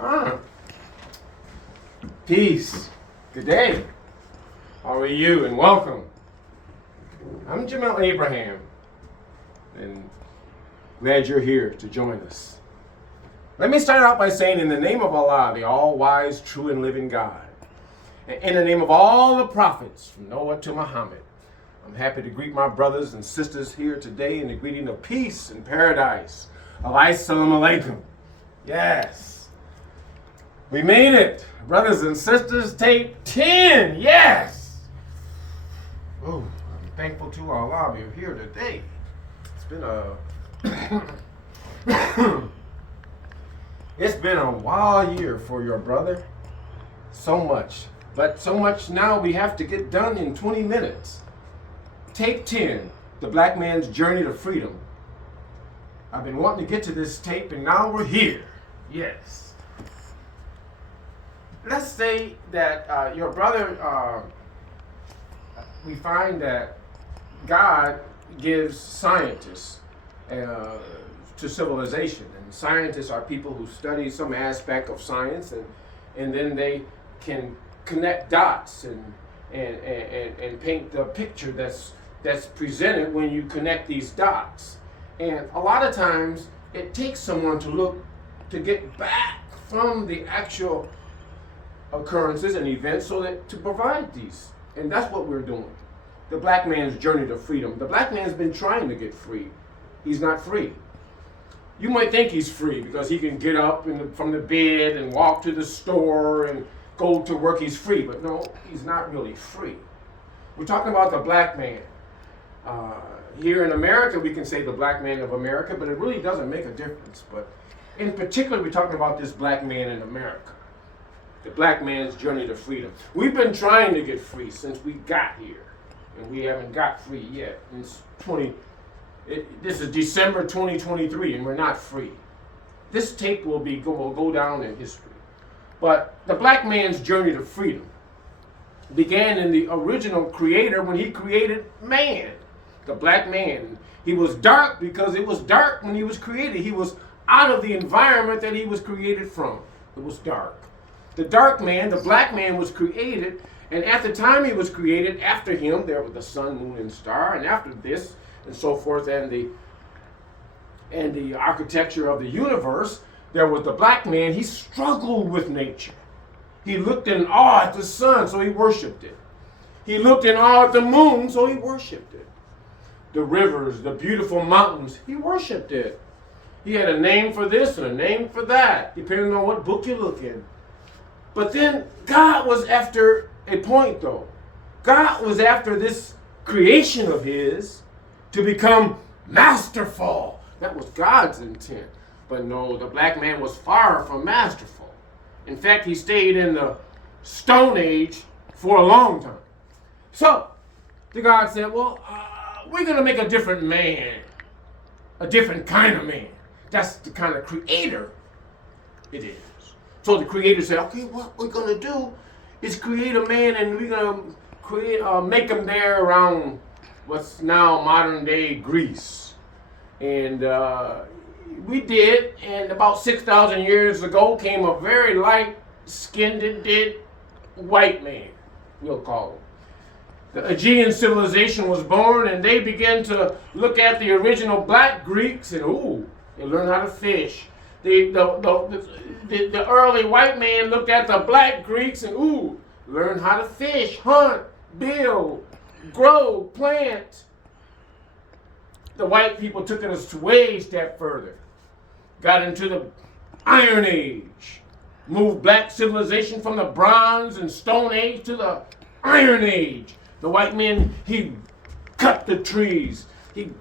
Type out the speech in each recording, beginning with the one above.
Ah, peace. Good day. How are you and welcome. I'm Jamal Abraham and glad you're here to join us. Let me start out by saying in the name of Allah, the all-wise, true and living God, and in the name of all the prophets from Noah to Muhammad, I'm happy to greet my brothers and sisters here today in the greeting of peace and paradise. Assalamu alaikum. Yes. We made it. Brothers and sisters, tape 10. Yes. Oh, I'm thankful to Allah we're here today. It's been it's been a wild year for your brother. So much. But so much now we have to get done in 20 minutes. Tape 10, the black man's journey to freedom. I've been wanting to get to this tape and now we're here. Yes. Let's say that your brother, we find that God gives scientists to civilization. And scientists are people who study some aspect of science and then they can connect dots and paint the picture that's presented when you connect these dots. And a lot of times it takes someone to get back from the actual occurrences and events so that to provide these. And that's what we're doing. The black man's journey to freedom. The black man's been trying to get free. He's not free. You might think he's free because he can get up from the bed and walk to the store and go to work. He's free, but no, he's not really free. We're talking about the black man. Here in America, we can say the black man of America, but it really doesn't make a difference. But in particular, we're talking about this black man in America. The black man's journey to freedom. We've been trying to get free since we got here, and we haven't got free yet. This is December 2023, and we're not free. This tape will go down in history. But the black man's journey to freedom began in the original creator when he created man, the black man. He was dark because it was dark when he was created. He was out of the environment that he was created from. It was dark. The dark man, the black man, was created, and at the time he was created, after him there was the sun, moon, and star, and after this, and so forth, and the architecture of the universe, there was the black man. He struggled with nature. He looked in awe at the sun, so he worshipped it. He looked in awe at the moon, so he worshipped it. The rivers, the beautiful mountains, he worshipped it. He had a name for this and a name for that, depending on what book you look in. But then God was after a point, though. God was after this creation of his to become masterful. That was God's intent. But no, the black man was far from masterful. In fact, he stayed in the Stone Age for a long time. So, the God said, well, we're going to make a different man, a different kind of man. That's the kind of creator it is. So the creator said, okay, what we're going to do is create a man, and we're going to make him there around what's now modern day Greece. And we did, and about 6,000 years ago came a very light-skinned, dead white man, we'll call him. The Aegean civilization was born, and they began to look at the original black Greeks, and they learned how to fish. The early white man looked at the black Greeks and learned how to fish, hunt, build, grow, plant. The white people took it a way step further. Got into the Iron Age. Moved black civilization from the Bronze and Stone Age to the Iron Age. The white man, he cut the trees. He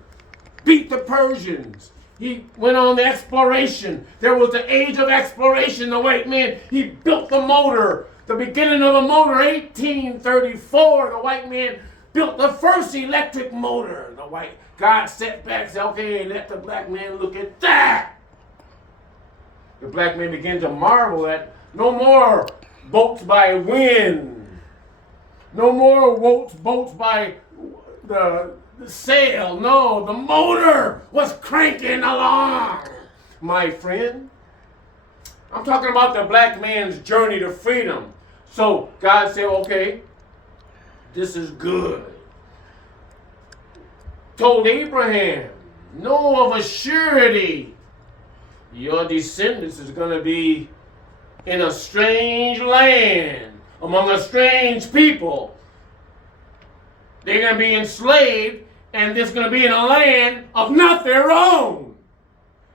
beat the Persians. He went on the exploration. There was the age of exploration. The white man, he built the motor. The beginning of the motor, 1834, the white man built the first electric motor. God sat back and said, okay, let the black man look at that. The black man began to marvel at no more boats by wind. No more boats by the sail. No, the motor was cranking along. My friend, I'm talking about the black man's journey to freedom. So God said, okay, this is good. Told Abraham, know of a surety your descendants is going to be in a strange land, among a strange people. They're going to be enslaved, and it's going to be in a land of not their own,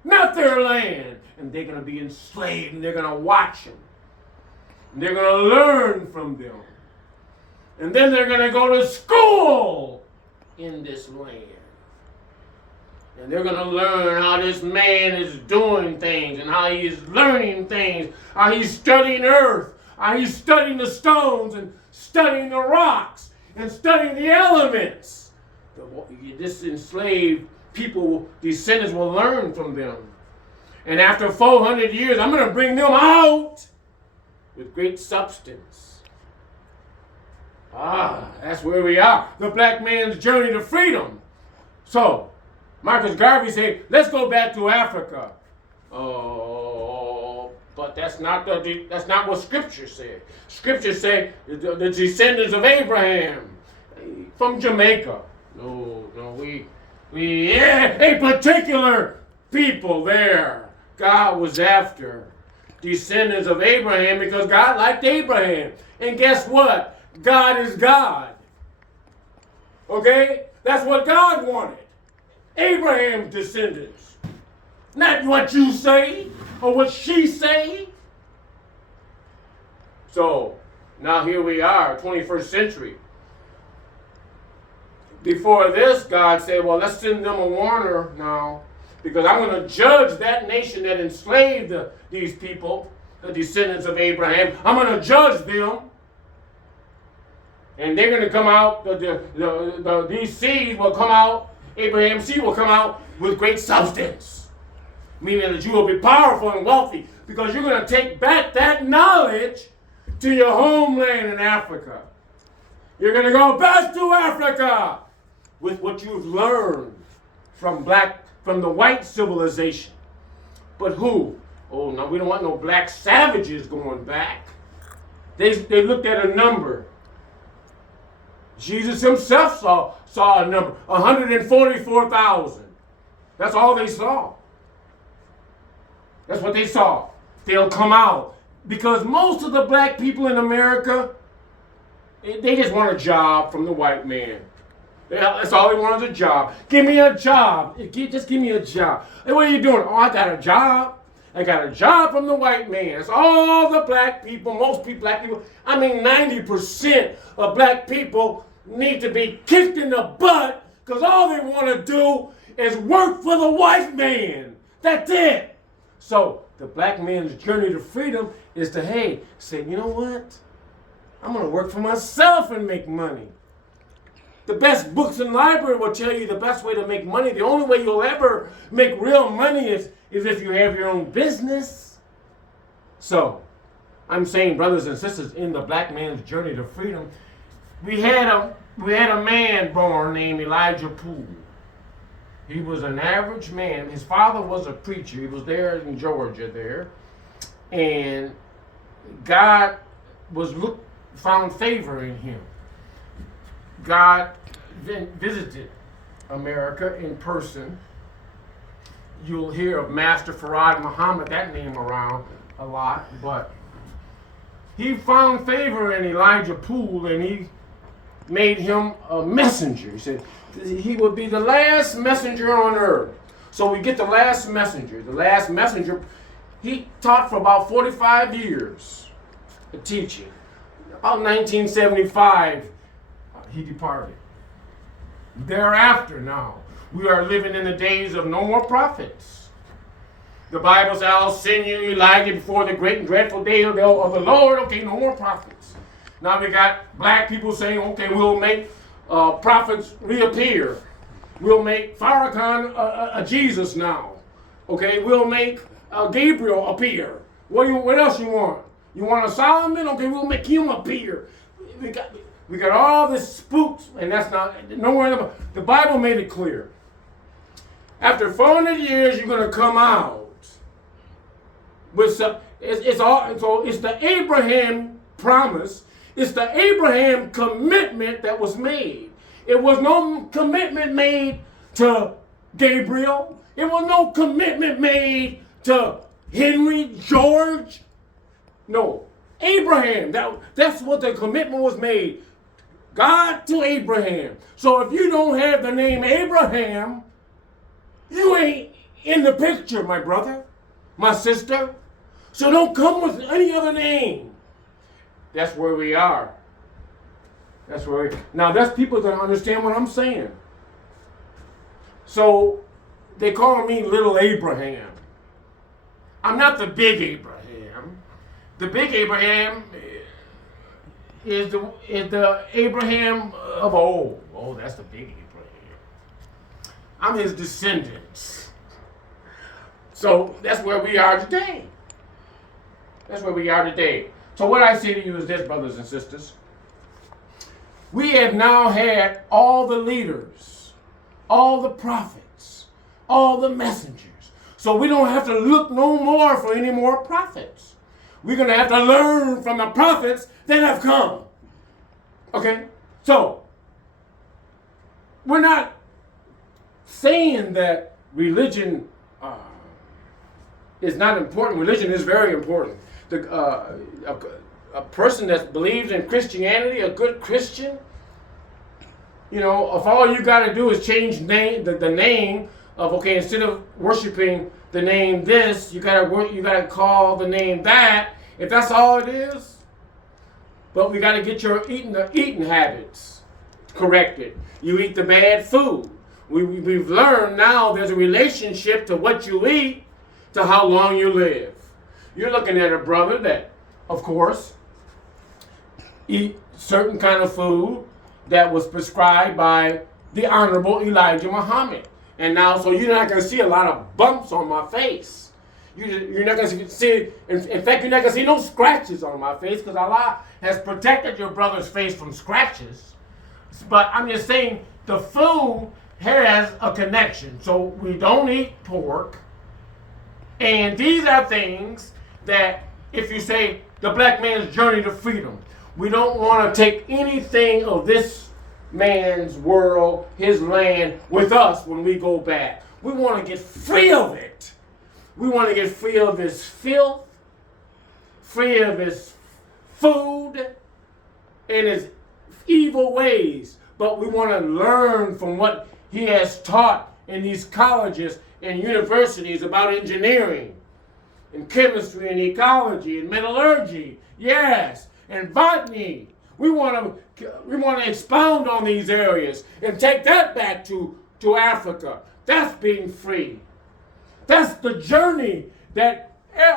not their land. And they're going to be enslaved, and they're going to watch them. And they're going to learn from them. And then they're going to go to school in this land. And they're going to learn how this man is doing things and how he is learning things, how he's studying earth, how he's studying the stones and studying the rocks and studying the elements. This enslaved people, descendants will learn from them. And after 400 years, I'm going to bring them out with great substance. That's where we are. The black man's journey to freedom. So, Marcus Garvey said, let's go back to Africa. Oh, but that's not what Scripture said. Scripture said the descendants of Abraham from Jamaica. No, a particular people there God was after. Descendants of Abraham, because God liked Abraham. And guess what? God is God. Okay? That's what God wanted. Abraham's descendants. Not what you say or what she say. So, now here we are, 21st century. Before this, God said, well, let's send them a warner now, because I'm going to judge that nation that enslaved these people, the descendants of Abraham. I'm going to judge them. And they're going to come out, these seeds will come out, Abraham's seed will come out with great substance. Meaning that you will be powerful and wealthy, because you're going to take back that knowledge to your homeland in Africa. You're going to go back to Africa with what you've learned from the white civilization. But who? Oh, no, we don't want no black savages going back. They looked at a number. Jesus himself saw a number, 144,000. That's all they saw. That's what they saw. They'll come out. Because most of the black people in America, they just want a job from the white man. That's all they want is a job. Give me a job. Just give me a job. Hey, what are you doing? Oh, I got a job. I got a job from the white man. That's all the black people, most people, black people. I mean, 90% of black people need to be kicked in the butt, because all they want to do is work for the white man. That's it. So the black man's journey to freedom is to, say, you know what? I'm going to work for myself and make money. The best books in the library will tell you the best way to make money. The only way you'll ever make real money is if you have your own business. So, I'm saying, brothers and sisters, in the black man's journey to freedom, we had a man born named Elijah Poole. He was an average man. His father was a preacher. He was there in Georgia there. And God found favor in him. God then visited America in person. You'll hear of Master Farad Muhammad, that name around a lot, but he found favor in Elijah Poole, and he made him a messenger. He said he would be the last messenger on earth. So we get the last messenger. The last messenger, he taught for about 45 years, teaching. About 1975, he departed. Thereafter now, we are living in the days of no more prophets. The Bible says, I'll send you Elijah before the great and dreadful day of the Lord. Okay, no more prophets. Now we got black people saying, okay, we'll make prophets reappear. We'll make Farrakhan a Jesus now. Okay, we'll make Gabriel appear. What else you want? You want a Solomon? Okay, we'll make him appear. We got all this spooks, and that's not nowhere. The Bible made it clear. After 400 years, you're going to come out with some. So it's the Abraham promise. It's the Abraham commitment that was made. It was no commitment made to Gabriel. It was no commitment made to Henry, George. No, Abraham. That's what the commitment was made. God to Abraham. So if you don't have the name Abraham, you ain't in the picture, my brother, my sister. So don't come with any other name. That's where we are. Now that's people that understand what I'm saying. So they call me Little Abraham. I'm not the big Abraham. The big Abraham is the Abraham of old. Oh, that's the big Abraham. I'm his descendants. So that's where we are today. So what I say to you is this, brothers and sisters. We have now had all the leaders, all the prophets, all the messengers. So we don't have to look no more for any more prophets. We're going to have to learn from the prophets that have come. Okay? So, we're not saying that religion is not important. Religion is very important. A person that believes in Christianity, a good Christian, if all you got to do is change the name of, okay, instead of worshiping the name this, you gotta call the name that. If that's all it is, but we got to get your eating habits corrected. You eat the bad food. We've learned now there's a relationship to what you eat to how long you live. You're looking at a brother that, of course, eat certain kind of food that was prescribed by the Honorable Elijah Muhammad. And now, so you're not going to see a lot of bumps on my face. You're not going to see, in fact, you're not going to see no scratches on my face because Allah has protected your brother's face from scratches. But I'm just saying the food has a connection. So we don't eat pork. And these are things that, if you say the black man's journey to freedom, we don't want to take anything of this man's world, his land, with us when we go back. We want to get free of it. We want to get free of his filth, free of his food, and his evil ways. But we want to learn from what he has taught in these colleges and universities about engineering, and chemistry, and ecology, and metallurgy, yes, and botany. We want to expound on these areas and take that back to Africa. That's being free. That's the journey that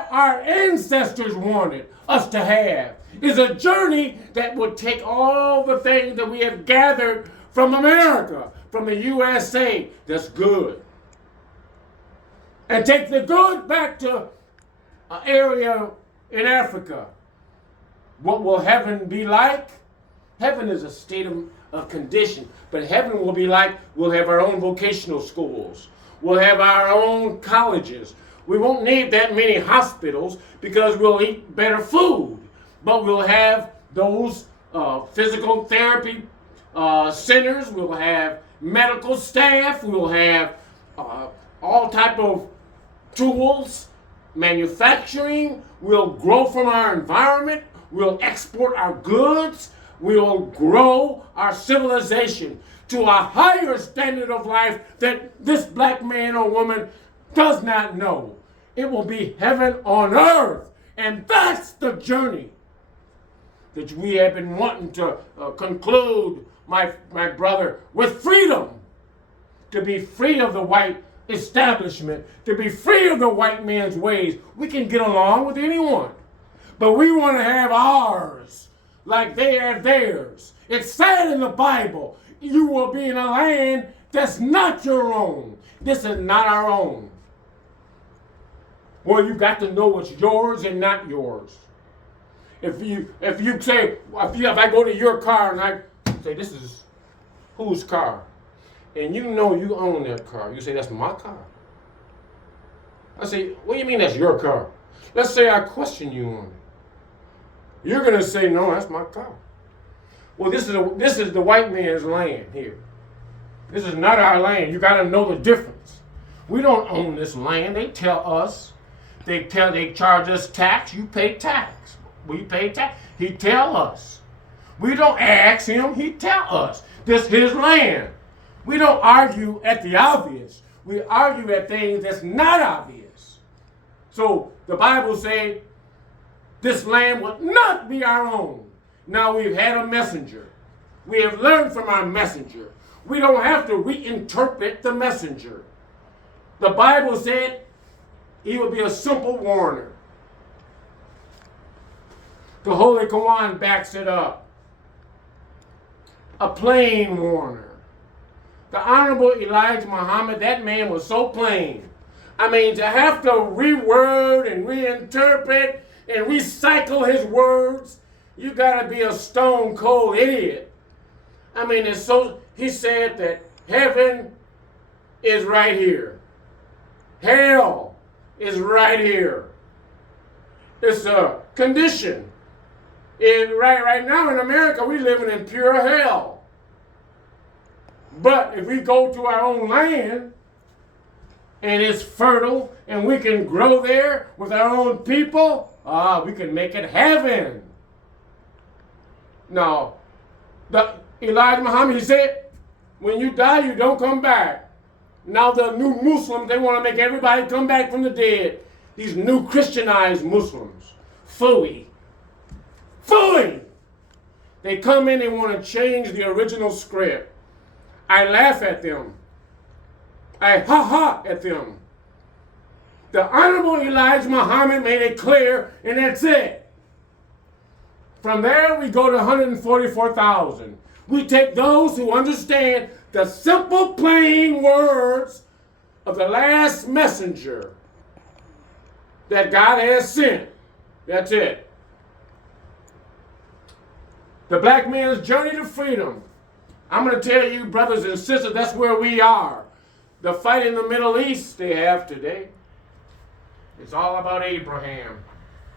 our ancestors wanted us to have. Is a journey that would take all the things that we have gathered from America, from the USA, that's good, and take the good back to an area in Africa. What will heaven be like? Heaven is a state of condition, but heaven will be like, we'll have our own vocational schools. We'll have our own colleges. We won't need that many hospitals because we'll eat better food. But we'll have those physical therapy centers. We'll have medical staff. We'll have all type of tools, manufacturing. We'll grow from our environment. We'll export our goods. We'll grow our civilization to a higher standard of life that this black man or woman does not know. It will be heaven on earth. And that's the journey that we have been wanting to conclude, my brother, with freedom. To be free of the white establishment, to be free of the white man's ways. We can get along with anyone, but we want to have ours like they have theirs. It's said in the Bible, you will be in a land that's not your own. This is not our own. Well, you got to know what's yours and not yours. If I go to your car and I say, this is whose car? And you know you own that car. You say, that's my car. I say, what do you mean that's your car? Let's say I question you on it. You're going to say, no, that's my cow. Well, this is the white man's land here. This is not our land. You got to know the difference. We don't own this land. They tell us. They charge us tax. You pay tax. We pay tax. He tell us. We don't ask him. He tell us. This his land. We don't argue at the obvious. We argue at things that's not obvious. So the Bible says this land will not be our own. Now we've had a messenger. We have learned from our messenger. We don't have to reinterpret the messenger. The Bible said he would be a simple warner. The Holy Quran backs it up. A plain warner. The Honorable Elijah Muhammad, that man was so plain. I mean, to have to reword and reinterpret and recycle his words, you gotta be a stone cold idiot. I mean, it's so, he said that heaven is right here. Hell is right here. It's a condition. Right now in America, we're living in pure hell. But if we go to our own land, and it's fertile, and we can grow there with our own people, we can make it heaven. Now, Elijah Muhammad, he said, when you die, you don't come back. Now the new Muslims, they want to make everybody come back from the dead. These new Christianized Muslims. Phooey. They come in and want to change the original script. I laugh at them. I ha-ha at them. The Honorable Elijah Muhammad made it clear, and that's it. From there, we go to 144,000. We take those who understand the simple, plain words of the last messenger that God has sent. That's it. The black man's journey to freedom. I'm going to tell you, brothers and sisters, that's where we are. The fight in the Middle East they have today, it's all about Abraham.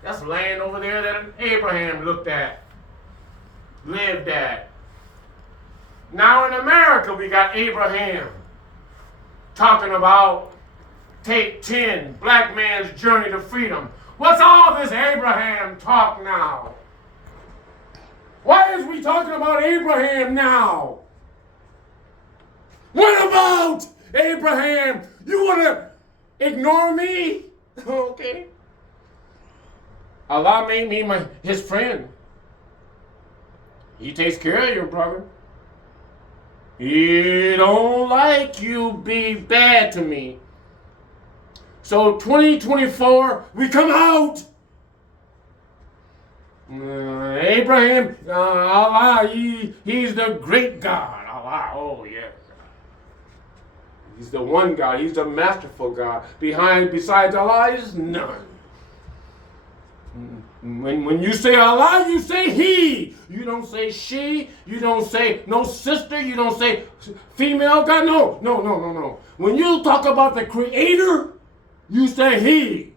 That's land over there that Abraham looked at, lived at. Now in America, we got Abraham talking about Tape 10, Black Man's Journey to Freedom. What's all this Abraham talk now? Why is we talking about Abraham now? What about Abraham? You want to ignore me? Okay. Allah made me his friend. He takes care of your brother. He don't like you be bad to me. So 2024, we come out. Abraham, Allah, he's the great God. Allah, oh yeah. He's the one God. He's the masterful God. Besides Allah is none. When you say Allah, you say He. You don't say she. You don't say no sister. You don't say female God. No. When you talk about the Creator, you say He.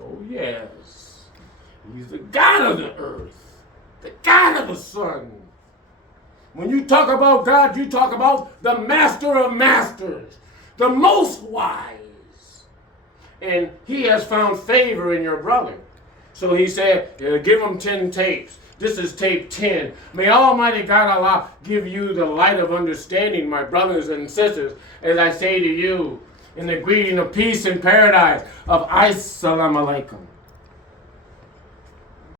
Oh yes. He's the God of the earth. The God of the sun. When you talk about God, you talk about the Master of Masters, the Most Wise. And He has found favor in your brother. So He said, give him 10 tapes. This is tape 10. May Almighty God Allah give you the light of understanding, my brothers and sisters, as I say to you, in the greeting of peace and paradise of Assalamu alaikum.